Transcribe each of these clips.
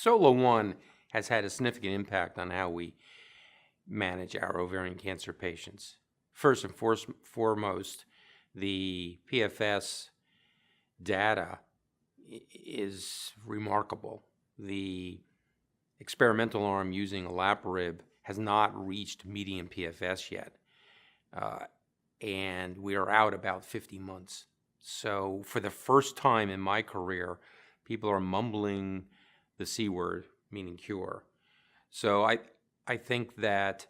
SOLO-1 has had a significant impact on how we manage our ovarian cancer patients. First and foremost, the PFS data is remarkable. The experimental arm using olaparib has not reached median PFS yet, and we are out about 50 months. So for the first time in my career, people are mumbling the C word, meaning cure. So I think that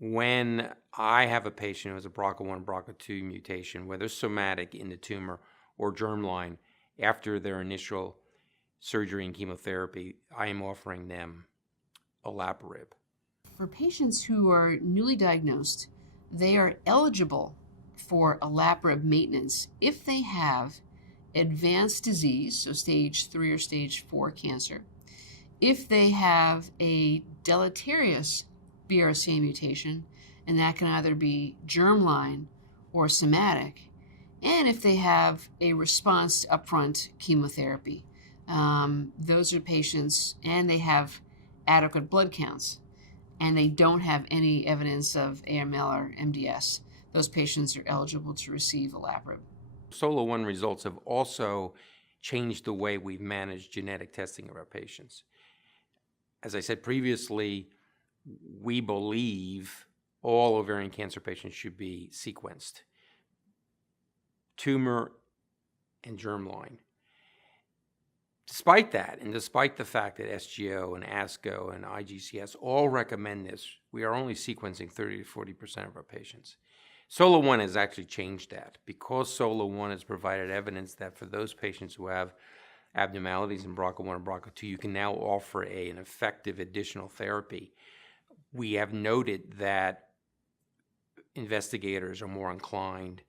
when I have a patient who has a BRCA1, BRCA2 mutation, whether somatic in the tumor or germline, after their initial surgery and chemotherapy, I am offering them olaparib. For patients who are newly diagnosed, they are eligible for olaparib maintenance if they have advanced disease, so stage 3 or stage 4 cancer, if they have a deleterious BRCA mutation, and that can either be germline or somatic, and if they have a response to upfront chemotherapy. Those are patients, and they have adequate blood counts, and they don't have any evidence of AML or MDS. Those patients are eligible to receive olaparib. SOLO-1 results have also changed the way we've managed genetic testing of our patients. As I said previously, we believe all ovarian cancer patients should be sequenced, tumor and germline. Despite that, and despite the fact that SGO and ASCO and IGCS all recommend this, we are only sequencing 30 to 40% of our patients. SOLO-1 has actually changed that, because SOLO-1 has provided evidence that for those patients who have abnormalities in BRCA1 and BRCA2, you can now offer an effective additional therapy. We have noted that investigators are more inclined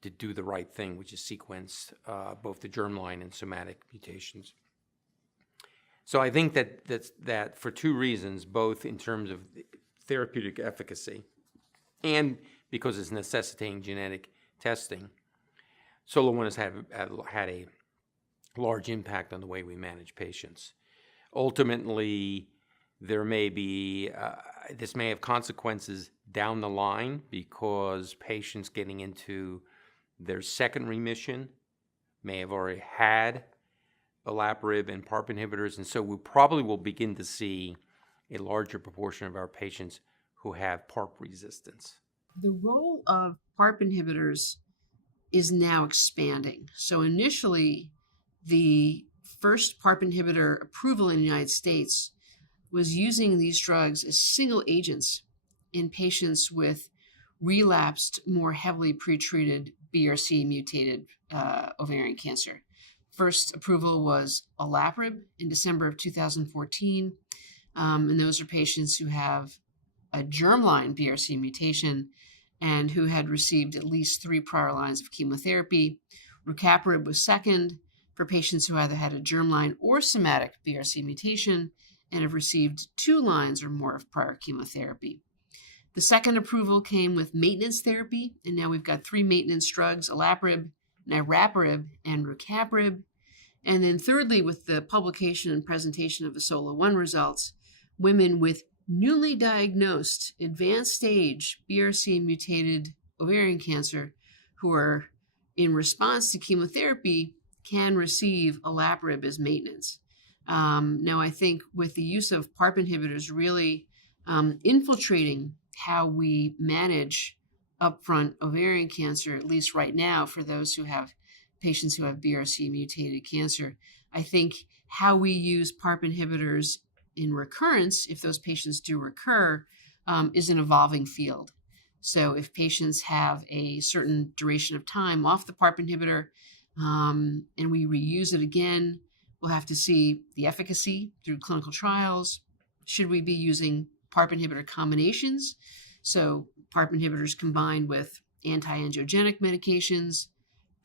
to do the right thing, which is sequence both the germline and somatic mutations. So I think that for two reasons, both in terms of therapeutic efficacy and because it's necessitating genetic testing, SOLO-1 has had a large impact on the way we manage patients. Ultimately, there may be, this may have consequences down the line, because patients getting into their second remission may have already had olaparib and PARP inhibitors, and so we probably will begin to see a larger proportion of our patients who have PARP resistance. The role of PARP inhibitors is now expanding. So initially, the first PARP inhibitor approval in the United States was using these drugs as single agents in patients with relapsed, more heavily pretreated BRCA mutated ovarian cancer. First approval was olaparib in December of 2014, and those are patients who have a germline BRCA mutation and who had received at least 3 prior lines of chemotherapy. Rucaparib was second for patients who either had a germline or somatic BRCA mutation and have received 2 lines or more of prior chemotherapy. The second approval came with maintenance therapy, and now we've got 3 maintenance drugs: olaparib, niraparib, and rucaparib. And then thirdly, with the publication and presentation of the SOLO-1 results, women with newly diagnosed advanced stage BRCA mutated ovarian cancer who are in response to chemotherapy can receive olaparib as maintenance. Now, I think with the use of PARP inhibitors really infiltrating how we manage upfront ovarian cancer, at least right now for those who have patients who have BRCA mutated cancer, I think how we use PARP inhibitors in recurrence, if those patients do recur, is an evolving field. So if patients have a certain duration of time off the PARP inhibitor and we reuse it again, we'll have to see the efficacy through clinical trials. Should we be using PARP inhibitor combinations? So PARP inhibitors combined with anti-angiogenic medications,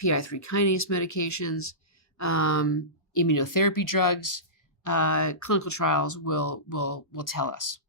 PI3 kinase medications, immunotherapy drugs. Clinical trials will tell us.